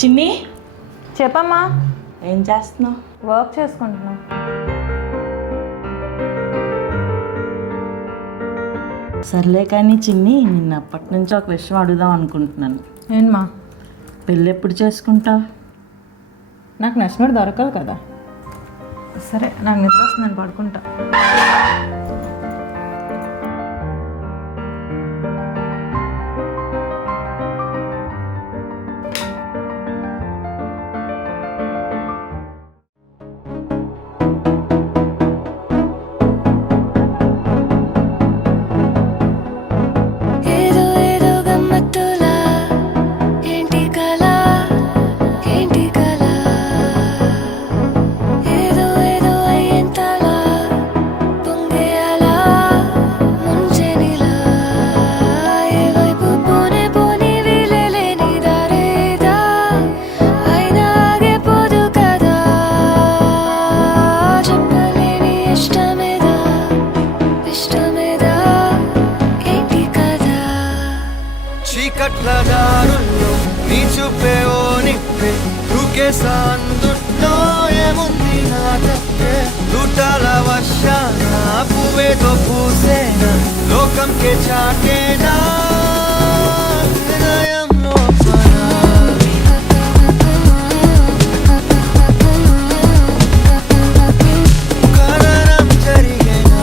చిన్ని, చెప్పమ్మా. ఏం చేస్తున్నావు? వర్క్ చేసుకుంటున్నా. సర్లే కానీ చిన్ని, నిన్న అప్పటి నుంచి ఒక విషయం అడుగుదాం అనుకుంటున్నాను. ఏంటమ్మా? పెళ్ళి ఎప్పుడు చేసుకుంటావు? నాకు నచ్చినోడు దొరకదు కదా. సరే, నాకు నిద్ర వస్తుందని పడుకుంటా. చీకట్లదారుల్లో నీ చూపే ఓ నిప్పే దూకేసాందుట్లో ఏముంది నా తప్పే లూటాల వర్షాన పువ్వేతో పూసేనా లోకంకే చాటేనా హృదయంలో కరణం జరిగేనా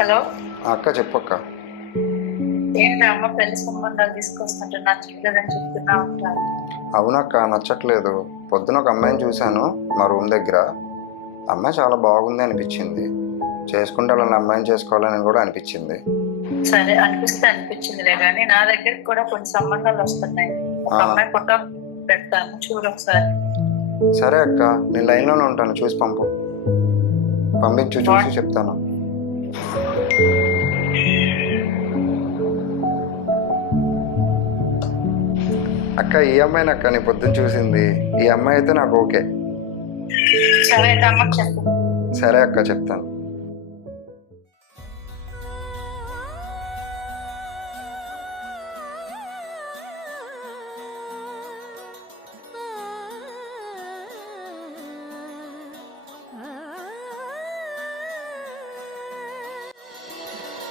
హలో అక్క చెప్పక్క. ఏంటి అమ్మ పెళ్లి సంబంధాలు తీసుకొస్తుంటే నచ్చట్లేదని చెప్తున్నా ఉంటాను. అవునక్క, నచ్చట్లేదు. పొద్దున ఒక అమ్మాయిని చూశాను మా రూమ్ దగ్గర. అమ్మాయి చాలా బాగుంది అనిపించింది. చేసుకుంటే అలాంటి అమ్మాయిని చేసుకోవాలని కూడా అనిపించింది. సరే, అనిపిస్తే అనిపించిందిలే కానీ నా దగ్గరికి కూడా కొన్ని సంబంధాలు వస్తున్నాయి. ఒక అమ్మాయి ఫోటో పెడతాను, చూడు ఒకసారి. సరే అక్క, నేను లైన్లోనే ఉంటాను. చూసి పంపించు, చూసి చెప్తాను. అక్క, ఈ అమ్మాయిని అక్క నీ పొద్దున్న చూసింది. ఈ అమ్మాయి అయితే నాకు ఓకే. సరే అమ్మకి చెప్పు. సరే అక్క, చెప్తాను.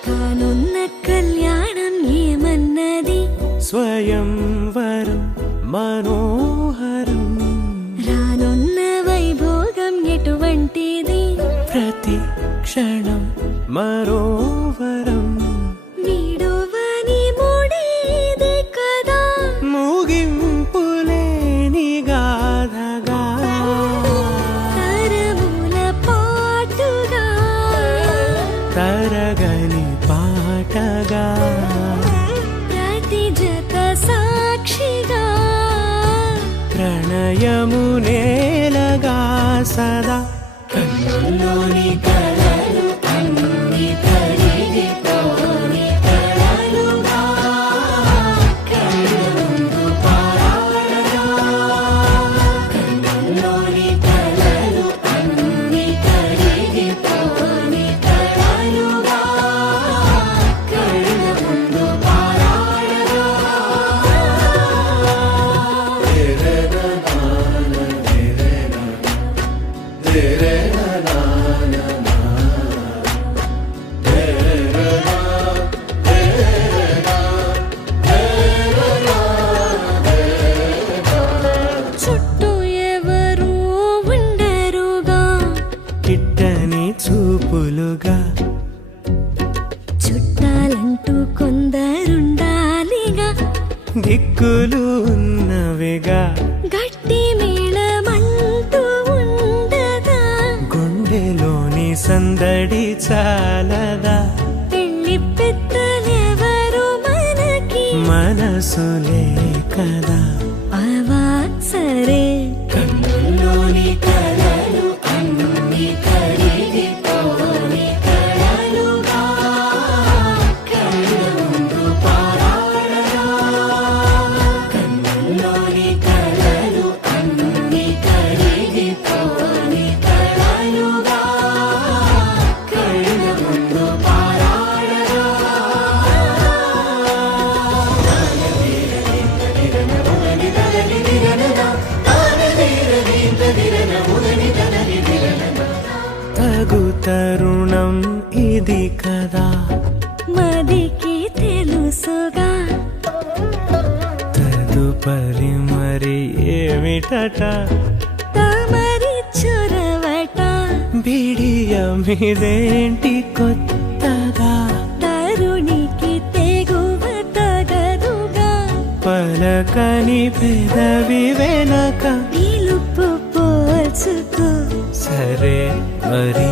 కానున్న కళ్యాణం ఏమన్నది స్వయంవరం మనోహరం రానున్న వైభోగం ఎటువంటిది ప్రతి క్షణం మరోవరం వీడువని మూడేది కదా ముగింపులేని గాథగా తరముల పాటుగా తరగని పాటగా ప్రతి జత సాక్షిగా ప్రణయము నేలగా సదా కన్నుల్లోని కలలు అన్ని కరిగిపోని కలలుగా కళ్ళముందు పారాడగా కన్నుల్లోని కలలు అన్ని కరిగిపోని కలలుగా కళ్ళముందు పారాడగా చుట్టూ ఎవరు ఉండరుగా కిట్టని చూపులుగా చుట్టాలంటూ కొందరుండాలిగా దిక్కులు ఉన్నవిగా గట్టి మేళమంటూ ఉండగా గుండెలోని సందడి చాలదా పెళ్లి పెద్దలెవరు మనకి మనసులే కదా అవా సరే కన్నుల్లోని కలలు అన్ని కరిగిపోని కలలుగా కళ్ళముందు పారాడగా కన్నుల్లోని కలలు అన్ని కరిగిపోని కలలుగా కళ్ళముందు పారాడగా తగు తరుణం ఇది కదా మదికి తెలుసుగా తదుపరి మరి ఏమిటట తమరి చొరవట బిడియమిదేంటి కొత్తగా తరుణికి తెగువ తగదుగా పలకని పెదవి వెనక పిలుపు పోల్చుకో సరే మరి